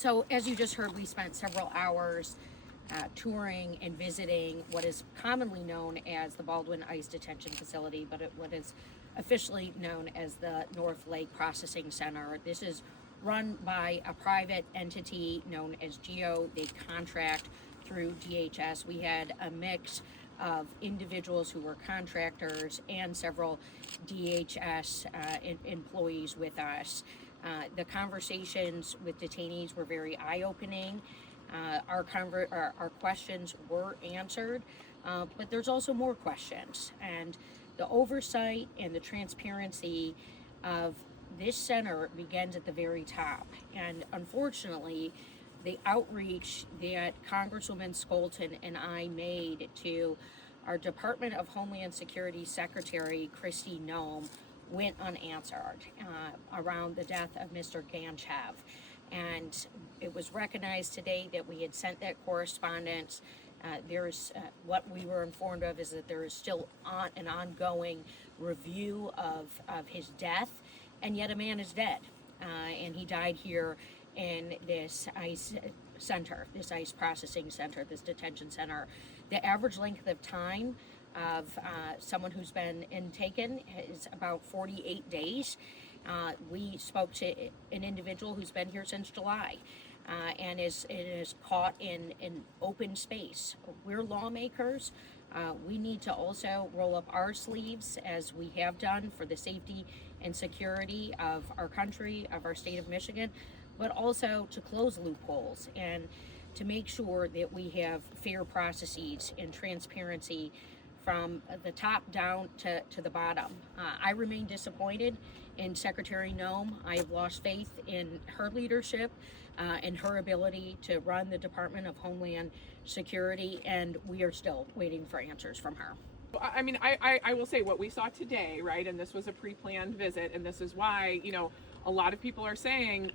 So as you just heard, we spent several hours touring and visiting what is commonly known as the Baldwin ICE Detention Facility, but what is officially known as the North Lake Processing Center. This is run by a private entity known as GEO. They contract through DHS. We had a mix of individuals who were contractors and several DHS employees with us. The conversations with detainees were very eye-opening. Our questions were answered, but there's also more questions. And the oversight and the transparency of this center begins at the very top. And unfortunately, the outreach that Congresswoman Scholten and I made to our Department of Homeland Security Secretary, Kristi Noem, went unanswered around the death of Mr. Ganchev. And it was recognized today that we had sent that correspondence. What we were informed of is that there is still an ongoing review of his death, and yet a man is dead. And he died here in this ICE center, this ICE processing center, this detention center. The average length of time of someone who's been intaken is about 48 days. We spoke to an individual who's been here since July and is caught in an open space. We're lawmakers. We need to also roll up our sleeves, as we have done, for the safety and security of our country, of our state of Michigan, but also to close loopholes and to make sure that we have fair processes and transparency from the top down to the bottom. I remain disappointed in Secretary Noem. I have lost faith in her leadership and her ability to run the Department of Homeland Security, and we are still waiting for answers from her. I mean, I will say what we saw today, right, and this was a pre-planned visit, and this is why, a lot of people are saying,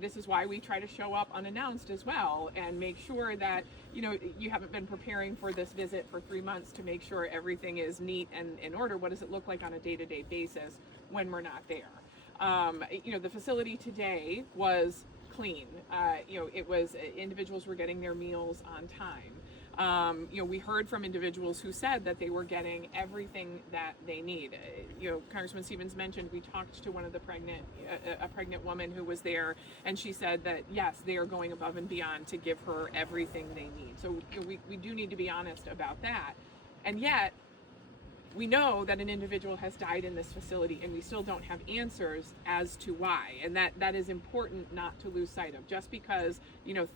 this is why we try to show up unannounced as well and make sure that, you haven't been preparing for this visit for 3 months to make sure everything is neat and in order. What does it look like on a day-to-day basis when we're not there? The facility today was clean. It was individuals were getting their meals on time. We heard from individuals who said that they were getting everything that they need. Congressman Stevens mentioned we talked to one of the a pregnant woman who was there, and she said that yes, they are going above and beyond to give her everything they need. So we do need to be honest about that. And yet, we know that an individual has died in this facility, and we still don't have answers as to why. And that is important not to lose sight of. Just because,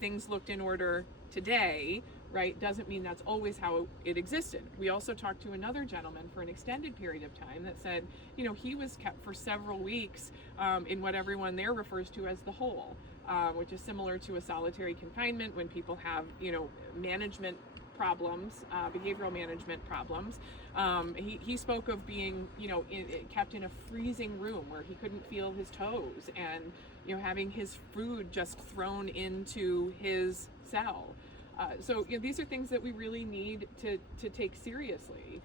things looked in order today, right, doesn't mean that's always how it existed. We also talked to another gentleman for an extended period of time that said, he was kept for several weeks in what everyone there refers to as the hole, which is similar to a solitary confinement when people have, management problems, behavioral management problems. He spoke of being, kept in a freezing room where he couldn't feel his toes and, having his food just thrown into his cell. So these are things that we really need to take seriously.